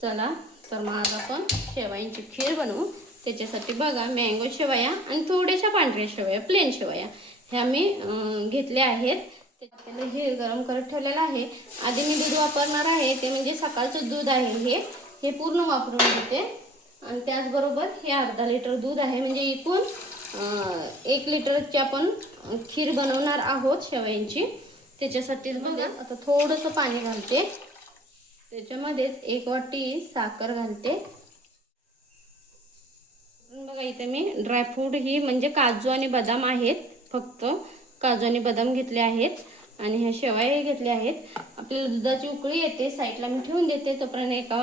चला तर मग आज आपण शेवयांची खीर बनवू। त्याच्यासाठी बघा मँगो शेवया आणि थोड्याशा पांढऱ्या शेवया प्लेन शेवया ह्या मी घेतल्या आहेत। त्याला हे गरम करत ठेवलेलं आहे। आधी मी दूध वापरणार आहे, ते म्हणजे सकाळचं दूध आहे हे पूर्ण वापरून घेते। आणि त्याचबरोबर हे अर्धा लिटर दूध आहे, म्हणजे एकूण 1 लिटरची आपण खीर बनवणार आहोत शेवयांची। त्याच्यासाठी बघा आता थोडंसं पाणी घालते, त्याच्यामध्ये 1 वाटी साखर घालते। बघा इथे मी ड्रायफ्रूट ही म्हणजे काजू आणि बदाम आहेत, फक्त काजू आणि बदाम घेतले आहेत आणि ह्या शेवया घेतल्या आहेत। आपल्याला दुधाची उकळी येते साईडला मी ठेवून देते, तोपर्यंत एका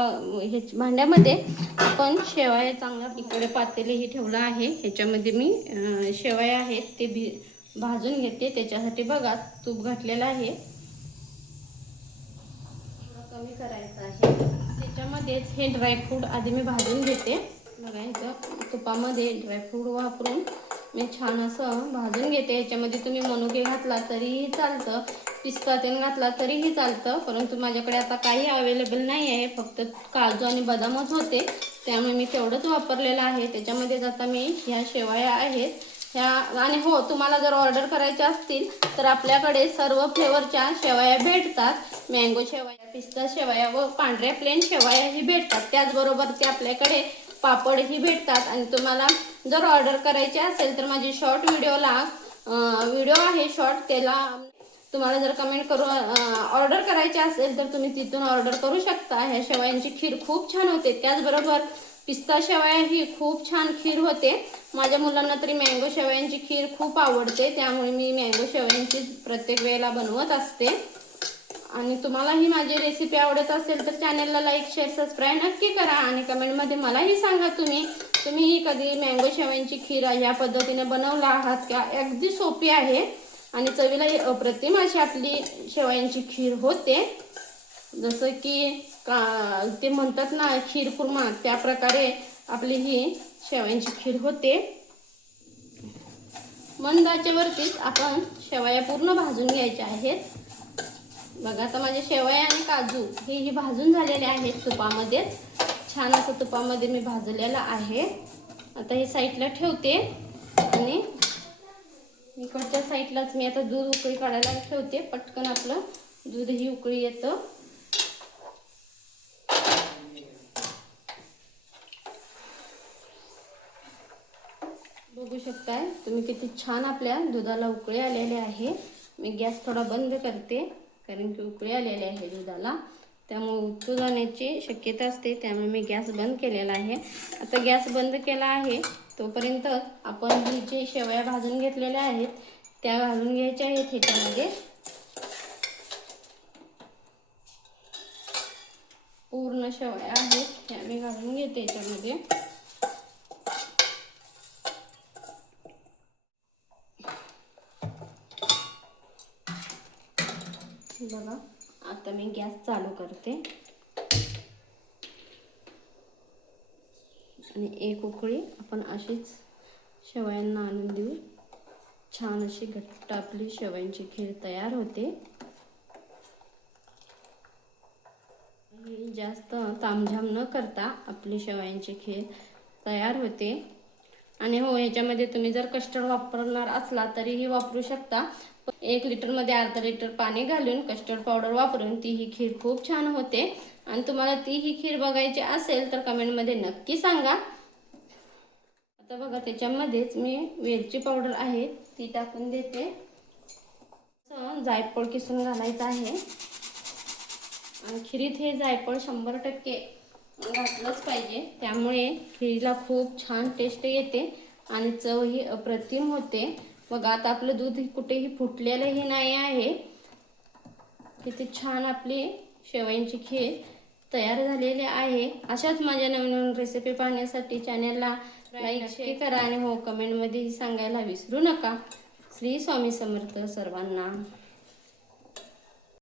हे भांड्यामध्ये आपण शेवया चांगल्या इकडे पातेलेही ठेवलं आहे, ह्याच्यामध्ये मी शेवया आहेत ते भाजून घेते। त्याच्यासाठी बघा तूप घातलेलं आहे, कमी करायचं आहे। त्याच्यामध्येच हे ड्रायफ्रूट आधी मी भाजून घेते। बघा इथं तुपामध्ये ड्रायफ्रूट वापरून मी छान असं भाजून घेते। याच्यामध्ये तुम्ही मनुके घातला तरीही चालतं, पिस्ता तेल घातला तरीही चालतं, परंतु माझ्याकडे आता काही अवेलेबल नाही आहे, फक्त काजू आणि बदामच होते, त्यामुळे मी तेवढंच वापरलेलं आहे। त्याच्यामध्ये आता मी ह्या शेवया आहेत ह्या, आणि हो तुम्हाला जर ऑर्डर करायच्या असतील तर आपल्याकडे सर्व फ्लेवरच्या शेवया भेटतात। मँगो शेवया, पिस्ता शेवया व पांढऱ्या प्लेन शेवयाही भेटतात। त्याचबरोबर ते आपल्याकडे पापडही भेटतात। आणि तुम्हाला जर ऑर्डर करायची असेल तर माझी शॉर्ट व्हिडिओ आहे शॉर्ट, त्याला तुम्हाला जर कमेंट करून ऑर्डर करायची असेल तर तुम्ही तिथून ऑर्डर करू शकता। ह्या शेवयांची खीर खूप छान होते। त्याचबरोबर पिस्ता शेवया ही खूप छान खीर होते। माझ्या मुलांना तरी मँगो शेवयांची खीर खूप आवडते, त्यामुळे मी मँगो शेवयांची प्रत्येक वेळेला बनवत असते। आणि तुम्हालाही माझी रेसिपी आवडत असेल तर चॅनलला लाईक शेअर सबस्क्राईब नक्की करा आणि कमेंटमध्ये मलाही सांगा तुम्ही कधी मँगो शेवयांची खीर या पद्धतीने बनवला आहात का। अगदी सोपी आहे आणि चवीलाही अप्रतिम अशी आपली शेवयांची खीर होते। जसं की ते म्हणतात ना खीर कुर्मा, त्या प्रकारे आपली ही शेवयांची खीर होते। मंद आचेवरतीच आपण शेवया पूर्ण भाजून घ्यायच्या आहेत। बघा आता माझे शेवया आणि काजू हे भाजून झालेले आहेत तुपामध्ये, छान असं तुपामध्ये मी भाजलेलं आहे। आता हे साईडला ठेवते आणि इकडच्या साईडलाच मी आता दूध उकळी काढायला ठेवते, पटकन आपलं दूधही उकळी येतं। बघू शकताय तुम्ही किती छान आपल्या दुधाला उकळी आलेली आहे। मी गॅस थोडा बंद करते, कारण की उकळी आलेली आहे दुधाला, त्यामुळे उतू जाण्याची शक्यता असते, त्यामुळे मी गॅस बंद केलेला आहे। आता गॅस बंद केला आहे तोपर्यंत आपण ही जे शेवया भाजून घेतलेल्या आहेत त्या घालून घ्यायच्या आहेत ह्याच्यामध्ये। पूर्ण शेवया आहेत त्या मी घालून घेते ह्याच्यामध्ये। बघा आता मी गॅस चालू करते आणि एक उकळी आपण अशीच शेवयांना आणून देऊ। छान अशी घट्ट आपली शेवयांची खीर तयार होते। जास्त तामझाम न करता आपली शेवयांची खीर तयार होते। आणि हो ह्याच्यामध्ये तुम्ही जर कस्टर्ड वापरणार असला तरीही वापरू शकता। 1 लिटरमध्ये अर्धा लिटर पाणी घालून कस्टर्ड पावडर वापरून ती ही खीर खूप छान होते। आणि तुम्हाला ती ही खीर बघायची असेल तर कमेंटमध्ये नक्की सांगा। आता बघा त्याच्यामध्येच मी वेलची पावडर आहे ती टाकून देते, जायफळ किसून घालायचं आहे। आणि खिरीत हे जायफळ 100% घातलंच पाहिजे, त्यामुळे खिरीला खूप छान टेस्ट येते आणि चव ही अप्रतिम होते। बघा आता आपलं दूध कुठेही फुटलेलंही नाही आहे। किती छान आपली शेवयांची खीर तयार झालेली आहे। अशाच माझ्या नवीन रेसिपी पाहण्यासाठी चॅनलला लाईक शेअर करा आणि हो कमेंटमध्ये सांगायला विसरू नका। श्री स्वामी समर्थ सर्वांना।